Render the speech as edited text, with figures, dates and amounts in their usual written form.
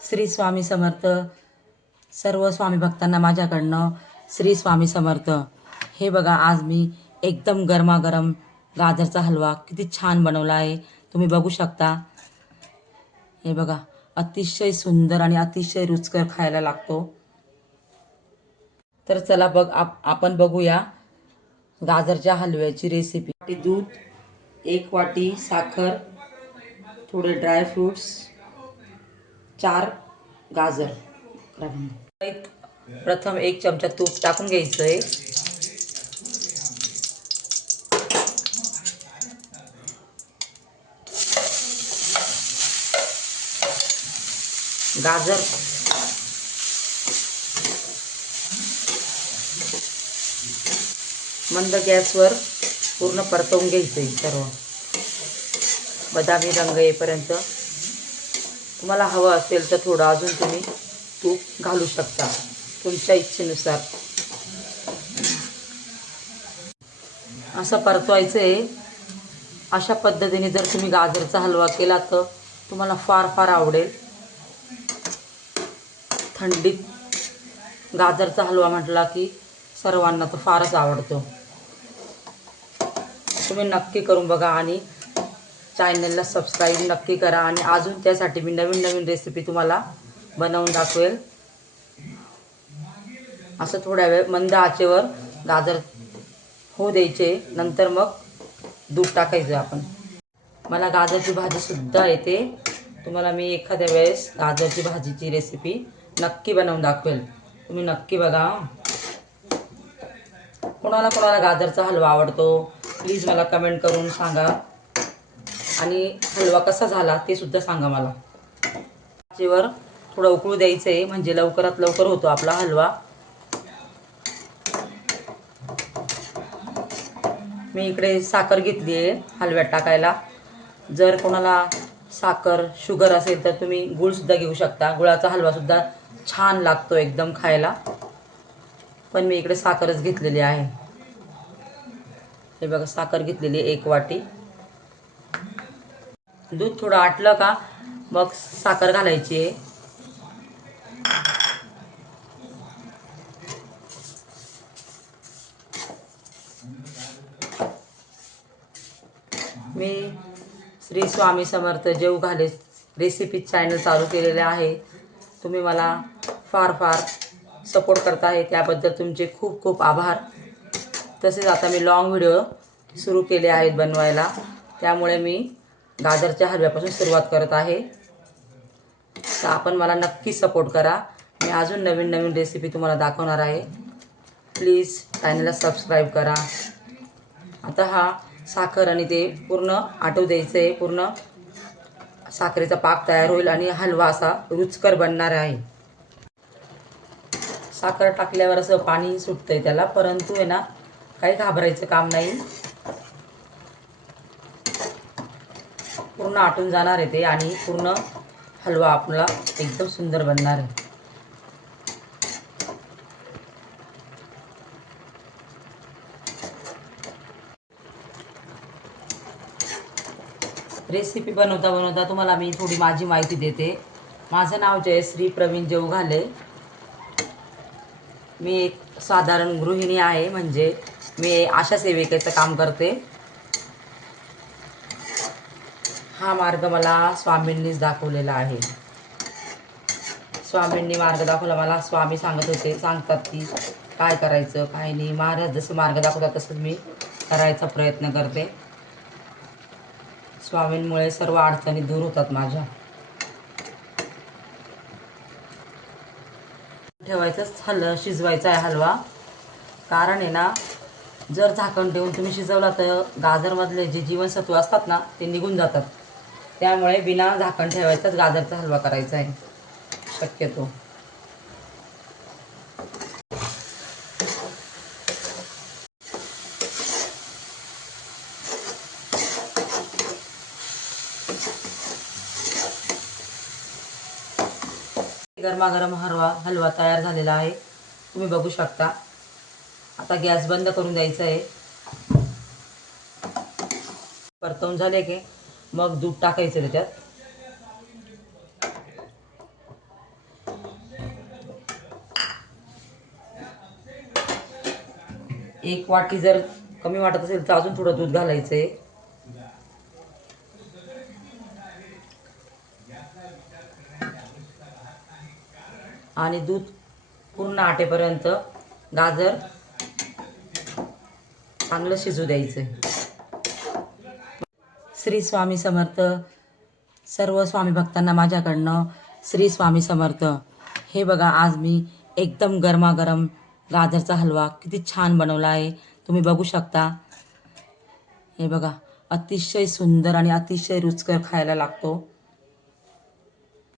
श्री स्वामी समर्थ. सर्व स्वामी भक्तांना माझ्याकडनं श्री स्वामी समर्थ. हे बघा, आज मी एकदम गरमागरम गाजरचा हलवा किती छान बनवला आहे, तुम्ही बघू शकता. हे बघा, अतिशय सुंदर आणि अतिशय रुचकर खायला लागतो. तर चला आपण बघूया गाजरच्या हलव्याची रेसिपी. वाटी दूध, 1 वाटी साखर, थोडे ड्रायफ्रूट्स, 4 गाजर. प्रथम 1 चमचा तूप टाकून घ्यायचं आहे. गाजर मंद गॅसवर पूर्ण परतवून घ्यायचं आहे सर्व, बदामी रंग येईपर्यंत. तुम्हाला हवं असेल तर थोडं अजून तुम्ही तूप घालू शकता तुमच्या इच्छेनुसार. असं परतवायचं आहे. अशा पद्धतीने जर तुम्ही गाजरचा हलवा केला तर तुम्हाला फार फार आवडेल. थंडीत गाजरचा हलवा म्हटला की सर्वांना तर फारच आवडतो. तुम्ही नक्की करून बघा आणि चॅनलला सबस्क्राईब नक्की करा. आणि अजून त्यासाठी मी नवीन नवीन रेसिपी तुम्हाला बनवून दाखवेल. असं थोड्या वेळ मंद आचेवर गाजर होऊ द्यायचे, नंतर मग दूध टाकायचं आपण. मला गाजरची भाजीसुद्धा येते. तुम्हाला मी एखाद्या वेळेस गाजरची भाजीची रेसिपी नक्की बनवून दाखवेल, तुम्ही नक्की बघा. कोणाला कोणाला गाजरचा हलवा आवडतो प्लीज मला कमेंट करून सांगा. आणि हलवा कसा झाला ते सुद्धा सांगा मला. आचेवर थोडं उकळू द्यायचं आहे, म्हणजे लवकरात लवकर होतो आपला हलवा. मी इकडे साखर घेतली आहे हलव्यात टाकायला. जर कोणाला साखर शुगर असेल तर तुम्ही गूळसुद्धा घेऊ शकता. गुळाचा हलवासुद्धा छान लागतो एकदम खायला. पण मी इकडे साखरच घेतलेली आहे. हे बघा, साखर घेतलेली 1 वाटी. दूध थोडं आटलं का मग साखर घालायची आहे. मी श्री स्वामी समर्थ जेऊ घाले रेसिपी चॅनल चालू केलेले आहे. तुम्ही मला फार फार सपोर्ट करता आहे, त्याबद्दल तुमचे खूप खूप आभार. तसेच आता मी लॉंग व्हिडिओ सुरू केले आहेत बनवायला, त्यामुळे मी गाजरच्या हलव्यापासून सुरुवात करत आहे. तर आपण मला नक्की सपोर्ट करा. मी अजून नवीन नवीन रेसिपी तुम्हाला दाखवणार आहे. प्लीज चॅनलला सबस्क्राईब करा. आता हा साखर आणि ते पूर्ण आटू द्यायचं आहे. पूर्ण साखरेचा पाक तयार होईल आणि हलवा असा रुचकर बनणार आहे. साखर टाकल्यावर असं पाणी सुटतंय त्याला, परंतु आहे ना काही घाबरायचं काम नाही. पूर्ण आटून जाणार आहे ते आणि पूर्ण हलवा आपला एकदम सुंदर बनणार आहे. रेसिपी बनवता बनवता तुम्हाला मी थोडी माझी माहिती देते. माझं नाव जयश्री प्रवीण जेवघाले. मी एक साधारण गृहिणी आहे, म्हणजे मी आशा सेविकेचं काम करते. हा मार्ग मला स्वामींनीच दाखवलेला आहे. स्वामींनी मार्ग दाखवला मला. स्वामी सांगतात की काय करायचं काय नाही. महाराज जसं मार्ग दाखवतात तसंच मी करायचा प्रयत्न करते. स्वामींमुळे सर्व अडचणी दूर होतात माझ्या. ठेवायचं शिजवायचा आहे हलवा. कारण आहे ना, जर झाकण ठेवून तुम्ही शिजवला तर गाजरमधले जे जीवनसत्व असतात ना ते निघून जातात. त्यामुळे बिना झाकण ठेवायचाच गाजरचा हलवा करायचा आहे शक्यतो. गरमागरम हलवा तयार झालेला आहे, तुम्ही बघू शकता. आता गॅस बंद करून द्यायचा आहे. परतवून झाले की मग दूध टाकायचं त्याच्यात. 1 वाटी जर कमी वाटत असेल तर अजून थोडं दूध घालायचं आहे. आणि दूध पूर्ण आटेपर्यंत गाजर चांगलं शिजू द्यायचं आहे. श्री स्वामी समर्थ. सर्व स्वामी भक्तांना माझ्याकडनं श्री स्वामी समर्थ. हे बघा, आज मी एकदम गरमागरम गाजरचा हलवा किती छान बनवला आहे, तुम्ही बघू शकता. हे बघा, अतिशय सुंदर आणि अतिशय रुचकर खायला लागतो.